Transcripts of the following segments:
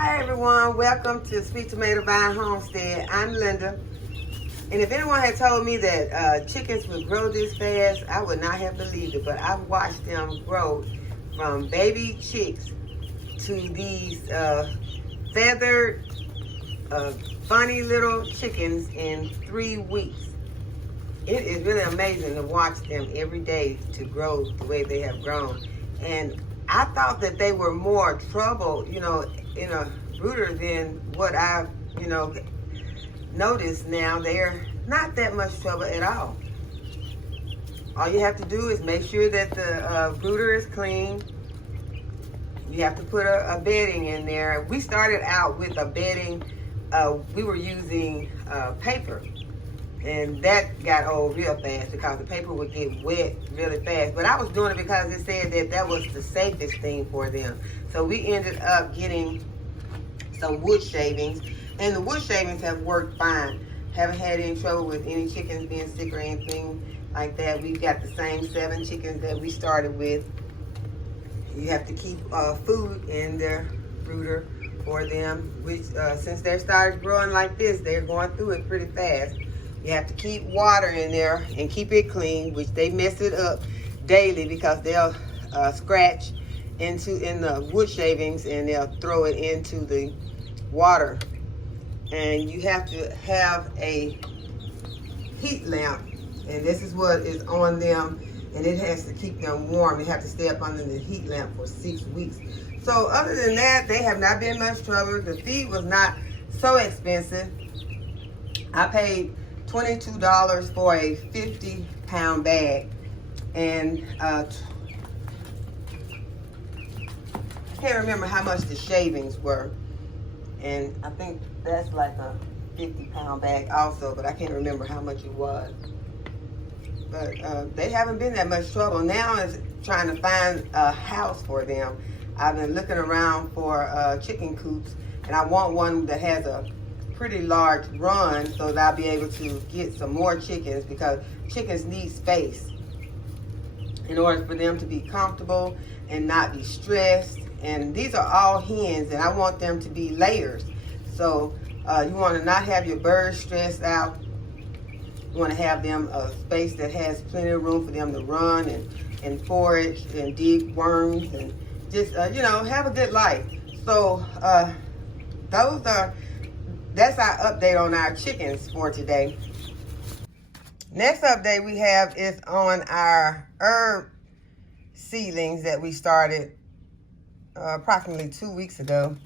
Hi everyone, welcome to Sweet Tomato Vine Homestead. I'm Linda. And if anyone had told me that chickens would grow this fast, I would not have believed it. But I've watched them grow from baby chicks to these feathered, funny little chickens in 3 weeks. It is really amazing to watch them every day to grow the way they have grown. And I thought that they were more trouble, in a brooder than what I've, noticed now. They're not that much trouble at all. All you have to do is make sure that the brooder is clean. You have to put a bedding in there. We started out with a bedding. We were using paper. And that got old real fast because the paper would get wet really fast. But I was doing it because it said that that was the safest thing for them. So we ended up getting some wood shavings. And the wood shavings have worked fine. Haven't had any trouble with any chickens being sick or anything like that. We've got the same 7 chickens that we started with. You have to keep food in their brooder for them, which since they started growing like this, they're going through it pretty fast. You have to keep water in there and keep it clean, which they mess it up daily because they'll scratch in the wood shavings and they'll throw it into the water. And you have to have a heat lamp, and this is what is on them, and it has to keep them warm. They have to stay up under the heat lamp for 6 weeks. So other than that, they have not been much trouble. The feed was not so expensive. I paid $22 for a 50-pound bag, and I can't remember how much the shavings were, and I think that's like a 50-pound bag also, but I can't remember how much it was. But they haven't been that much trouble. Now is trying to find a house for them. I've been looking around for chicken coops, and I want one that has a pretty large run so that I'll be able to get some more chickens, because chickens need space in order for them to be comfortable and not be stressed. And these are all hens, and I want them to be layers. So you want to not have your birds stressed out. You want to have them a space that has plenty of room for them to run and forage and dig worms and just have a good life. So that's our update on our chickens for today. Next update we have is on our herb seedlings that we started approximately 2 weeks ago.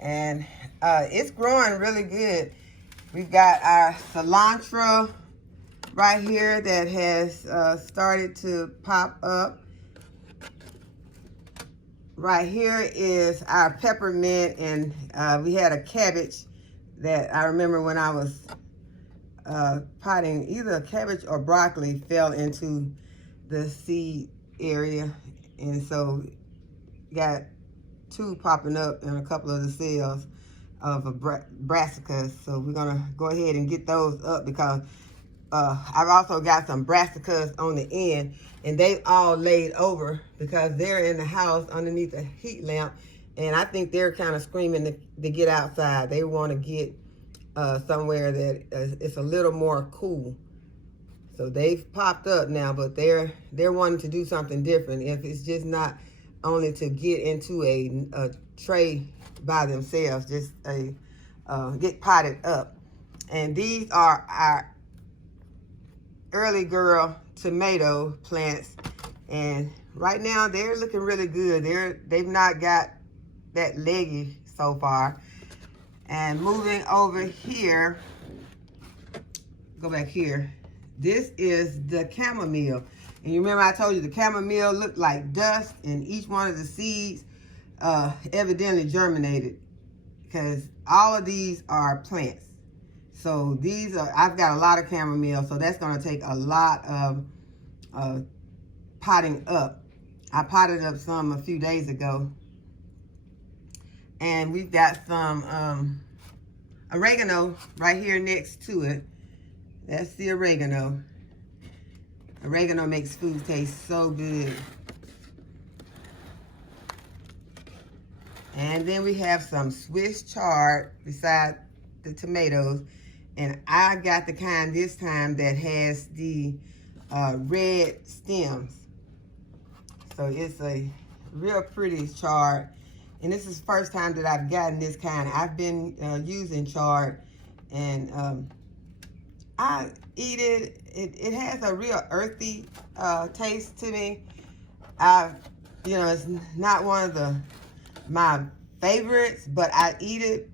And it's growing really good. We've got our cilantro right here that has started to pop up. Right here is our peppermint, and we had a cabbage that I remember when I was potting, either cabbage or broccoli fell into the seed area, and so got 2 popping up in a couple of the cells of brassicas. So we're gonna go ahead and get those up, because I've also got some brassicas on the end, and they've all laid over because they're in the house underneath a heat lamp, and I think they're kind of screaming to get outside. They want to get somewhere that it's a little more cool. So they've popped up now, but they're wanting to do something different. If it's just not only to get into a tray by themselves, just get potted up. And these are our early girl tomato plants, and right now they're looking really good. They've not got that leggy so far. And moving over here, go back here. This is the chamomile. And you remember I told you the chamomile looked like dust, and each one of the seeds evidently germinated, because all of these are plants. So I've got a lot of chamomile, so that's gonna take a lot of potting up. I potted up some a few days ago. And we've got some oregano right here next to it. That's the oregano. Oregano makes food taste so good. And then we have some Swiss chard beside the tomatoes. And I got the kind this time that has the red stems. So it's a real pretty chard. And this is the first time that I've gotten this kind. I've been using chard, and I eat it. It has a real earthy taste to me. It's not one of my favorites, but I eat it.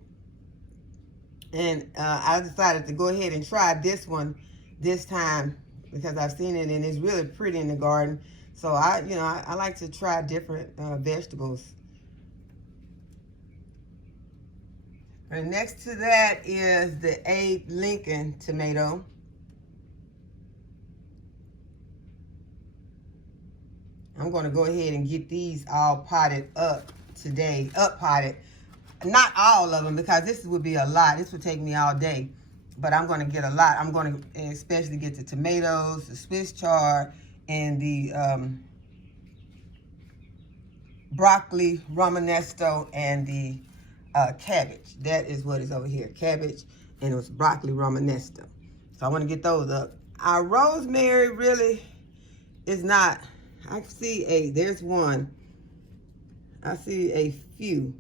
And I decided to go ahead and try this one this time because I've seen it and it's really pretty in the garden. So I like to try different vegetables. And next to that is the Abe Lincoln tomato. I'm going to go ahead and get these all potted up today. Potted. Not all of them, because this would be a lot. This would take me all day. But I'm going to get a lot. I'm going to especially get the tomatoes, the Swiss chard, and the broccoli romanesco, and the cabbage. That is what is over here. Cabbage, and it was broccoli romanesco. So I want to get those up. Our rosemary really is not. I see there's one. I see a few.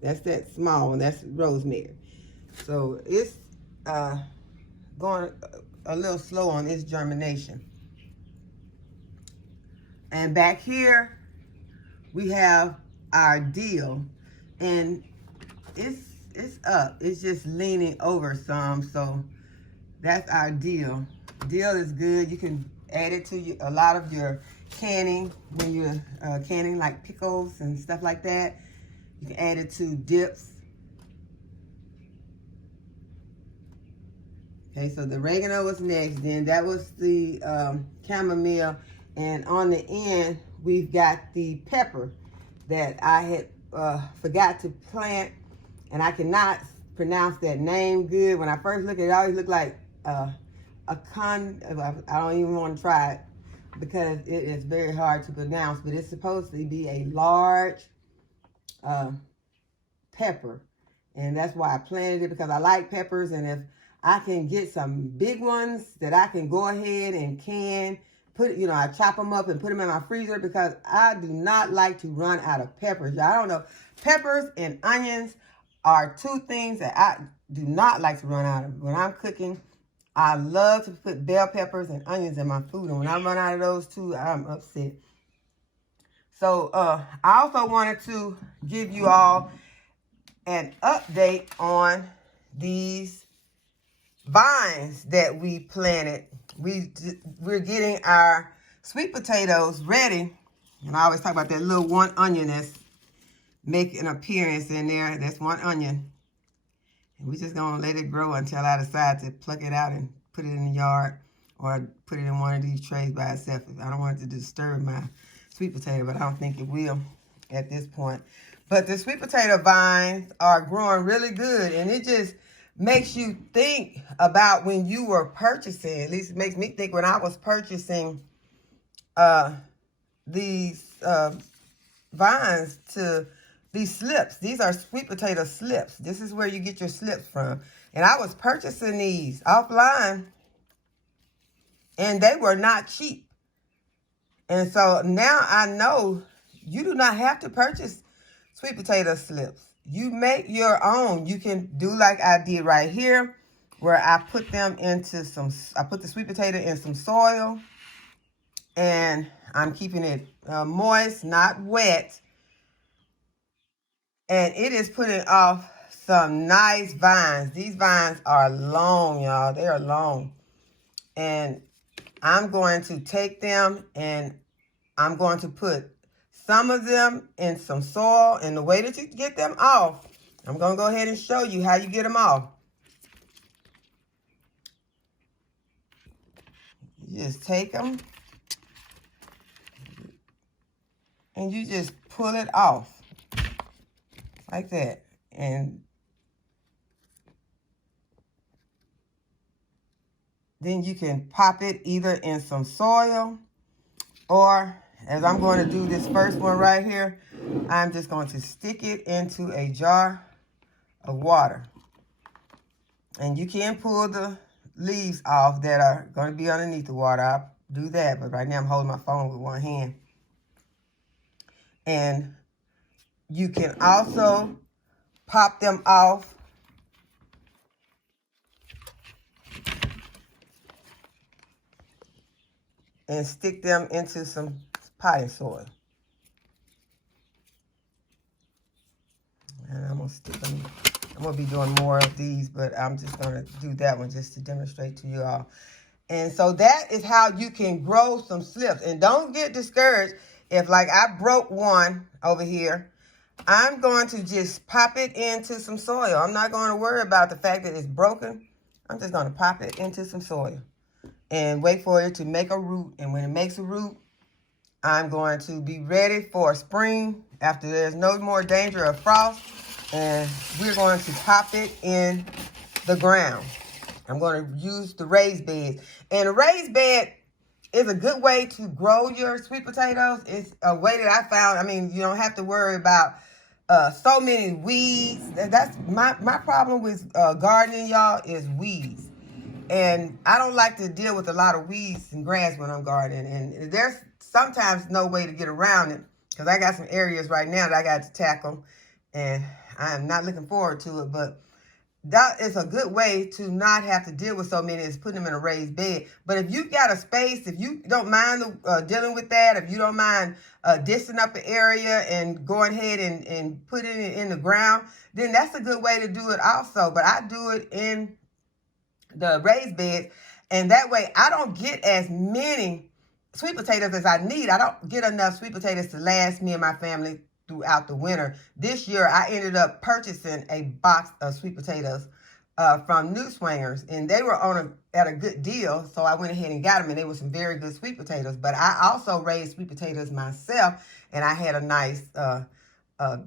That's that small one. That's rosemary. So it's going a little slow on its germination. And back here, we have our dill. And it's up. It's just leaning over some. So that's our dill. Dill is good. You can add it to a lot of your canning when you're canning like pickles and stuff like that. You can add it to dips. Okay, so the oregano was next. Then that was the chamomile. And on the end, we've got the pepper that I had forgot to plant. And I cannot pronounce that name good. When I first looked at it, it always looked like I don't even want to try it because it is very hard to pronounce. But it's supposed to be a large pepper, and that's why I planted it, because I like peppers. And if I can get some big ones that I can go ahead and can I chop them up and put them in my freezer, because I do not like to run out of peppers. I don't know, peppers and onions are two things that I do not like to run out of. When I'm cooking, I love to put bell peppers and onions in my food, and when I run out of those two, I'm upset. So I also wanted to give you all an update on these vines that we planted. We're getting our sweet potatoes ready. And I always talk about that little one onion that's making an appearance in there. That's one onion. And we're just going to let it grow until I decide to pluck it out and put it in the yard, or put it in one of these trays by itself. I don't want it to disturb my sweet potato, but I don't think it will at this point. But the sweet potato vines are growing really good, and it just makes you think about when you were purchasing. At least it makes me think when I was purchasing these vines to these slips. These are sweet potato slips. This is where you get your slips from. And I was purchasing these offline, and they were not cheap. And so now I know you do not have to purchase sweet potato slips. You make your own. You can do like I did right here, where I put them into I put the sweet potato in some soil, and I'm keeping it moist, not wet. And it is putting off some nice vines. These vines are long, y'all. They are long. And I'm going to take them, and I'm going to put some of them in some soil. And the way that you get them off, I'm going to go ahead and show you how you get them off. You just take them, and you just pull it off like that. And then you can pop it either in some soil, or as I'm going to do this first one right here, I'm just going to stick it into a jar of water. And you can pull the leaves off that are going to be underneath the water. I'll do that, but right now I'm holding my phone with one hand. And you can also pop them off and stick them into some potting soil. And I'm going to stick them. I'm going to be doing more of these, but I'm just going to do that one just to demonstrate to you all. And so that is how you can grow some slips. And don't get discouraged if, like, I broke one over here. I'm going to just pop it into some soil. I'm not going to worry about the fact that it's broken. I'm just going to pop it into some soil and wait for it to make a root. And when it makes a root, I'm going to be ready for spring after there's no more danger of frost. And we're going to pop it in the ground. I'm going to use the raised beds. And a raised bed is a good way to grow your sweet potatoes. It's a way that I found. I mean, you don't have to worry about so many weeds. That's my problem with gardening, y'all, is weeds. And I don't like to deal with a lot of weeds and grass when I'm gardening. And there's sometimes no way to get around it because I got some areas right now that I got to tackle. And I'm not looking forward to it. But that is a good way to not have to deal with so many, is putting them in a raised bed. But if you got a space, if you don't mind dealing with that, if you don't mind disting up an area and going ahead and putting it in the ground, then that's a good way to do it also. But I do it in the raised bed, and that way I don't get as many sweet potatoes as I need. I don't get enough sweet potatoes to last me and my family throughout the winter. This year, I ended up purchasing a box of sweet potatoes from New Swingers, and they were at a good deal, so I went ahead and got them, and they were some very good sweet potatoes. But I also raised sweet potatoes myself, and I had a nice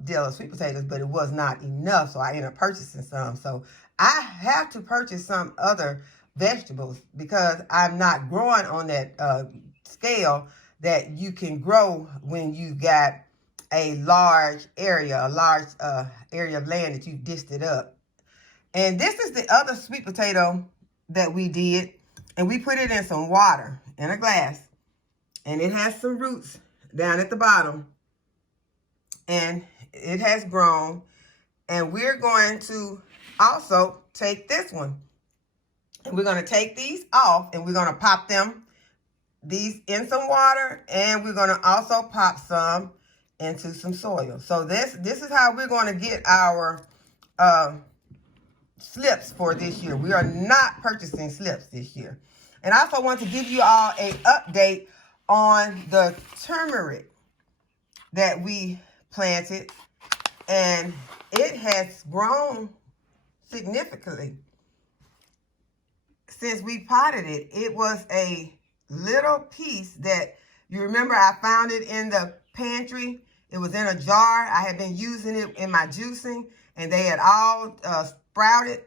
deal of sweet potatoes, but it was not enough, so I ended up purchasing some. So I have to purchase some other vegetables because I'm not growing on that scale that you can grow when you got a large area of land that you dished it up. And this is the other sweet potato that we did. And we put it in some water in a glass. And it has some roots down at the bottom. And it has grown. And we're going to also take this one. And we're going to take these off. And we're going to pop these in some water. And we're going to also pop some into some soil. So this is how we're going to get our slips for this year. We are not purchasing slips this year. And I also want to give you all an update on the turmeric that we planted, and it has grown significantly since we potted it. It was a little piece that, you remember, I found it in the pantry. It was in a jar. I had been using it in my juicing, and they had all sprouted.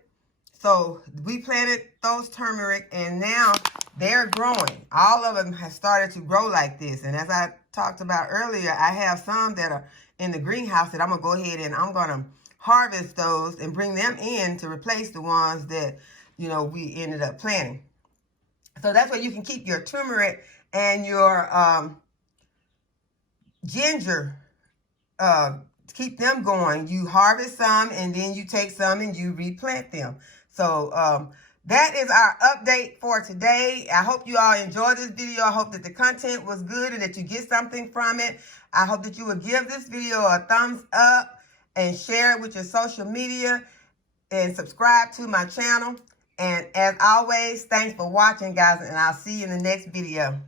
So we planted those turmeric, and now they're growing. All of them have started to grow like this. And as I talked about earlier, I have some that are in the greenhouse that I'm going to go ahead and I'm going to harvest those and bring them in to replace the ones that, you know, we ended up planting. So that's where you can keep your turmeric and your ginger, keep them going. You harvest some, and then you take some and you replant them. So that is our update for today. I hope you all enjoyed this video. I hope that the content was good and that you get something from it. I hope that you will give this video a thumbs up and share it with your social media and subscribe to my channel. And as always, thanks for watching, guys, and I'll see you in the next video.